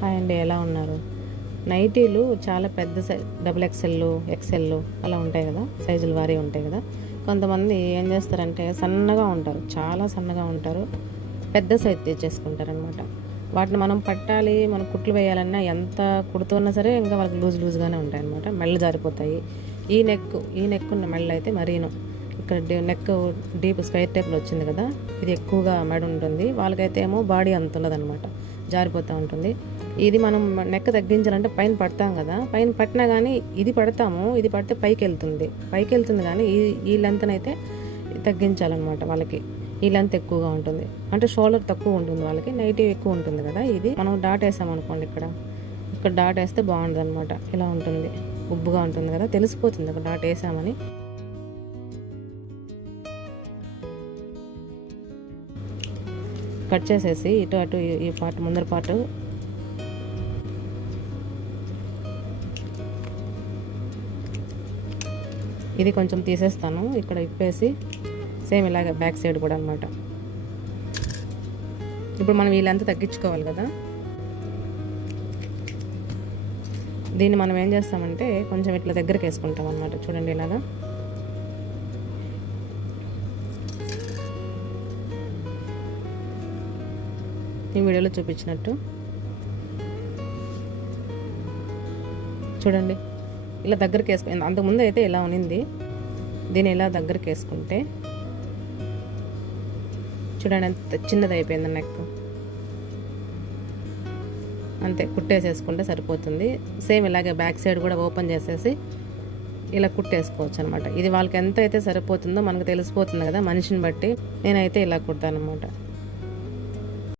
Hi అండి, ఎలా ఉన్నారు? నైటీలు చాలా పెద్ద డబుల్ ఎక్సెల్, ఎక్సెల్ అలా ఉంటాయి కదా, సైజులు వారీ ఉంటాయి కదా. కొంతమంది ఏం చేస్తారంటే సన్నగా ఉంటారు, చాలా సన్నగా ఉంటారు, పెద్ద సైజు తెచ్చేసుకుంటారనమాట. వాటిని మనం పట్టాలి, మనం కుట్లు వేయాలన్నా ఎంత కుడుతున్నా సరే ఇంకా వాళ్ళకి లూజ్గానే ఉంటాయి అనమాట. మెళ్ళు జారిపోతాయి. ఈ నెక్ ఉన్న మెళ్ళు అయితే మరీను. ఇక్కడ నెక్ డీప్ స్క్వేర్ టైప్లో వచ్చింది కదా, ఇది ఎక్కువగా మెడ ఉంటుంది. వాళ్ళకైతే ఏమో బాడీ అంత ఉండదు అనమాట, జారిపోతూ ఉంటుంది. ఇది మనం నెక్ తగ్గించాలంటే పైన పడతాం కదా, పైన పట్టినా కానీ ఇది పడతాము, ఇది పడితే పైకి వెళ్తుంది కానీ ఈ లెంత్ అయితే తగ్గించాలన్నమాట. వాళ్ళకి ఈ లెంత్ ఎక్కువగా ఉంటుంది, అంటే షోల్డర్ తక్కువ ఉంటుంది, వాళ్ళకి నైటీ ఎక్కువ ఉంటుంది కదా. ఇది మనం డాట్ వేసామనుకోండి, ఇక్కడ డాట్ వేస్తే బాగుంటుంది అనమాట. ఇలా ఉంటుంది, ఉబ్బుగా ఉంటుంది కదా, తెలిసిపోతుంది అక్కడ డాట్ వేసామని. కట్ చేసేసి ఇటు అటు ఈ పార్ట్, ముందర పార్ట్ ఇది కొంచెం తీసేస్తాను, ఇక్కడ ఇప్పేసి సేమ్ ఇలాగే బ్యాక్ సైడ్ కూడా అనమాట. ఇప్పుడు మనం వీళ్ళంతా తగ్గించుకోవాలి కదా. దీన్ని మనం ఏం చేస్తామంటే కొంచెం ఇట్లా దగ్గరికి వేసుకుంటాం అనమాట. చూడండి ఇలాగా. ఈ వీడియోలో చూపించినట్టు చూడండి, ఇలా దగ్గరికి వేసుకుంది. అంతకుముందు అయితే ఇలా ఉన్నింది, దీన్ని ఇలా దగ్గరికి వేసుకుంటే చూడండి ఎంత చిన్నది అయిపోయింది నెక్. అంతే, కుట్టేసేసుకుంటే సరిపోతుంది. సేమ్ ఇలాగే బ్యాక్ సైడ్ కూడా ఓపెన్ చేసేసి ఇలా కుట్టేసుకోవచ్చు అనమాట. ఇది వాళ్ళకి ఎంత అయితే సరిపోతుందో మనకు తెలిసిపోతుంది కదా, మనిషిని బట్టి. నేనైతే ఇలా కుడతాను అనమాట.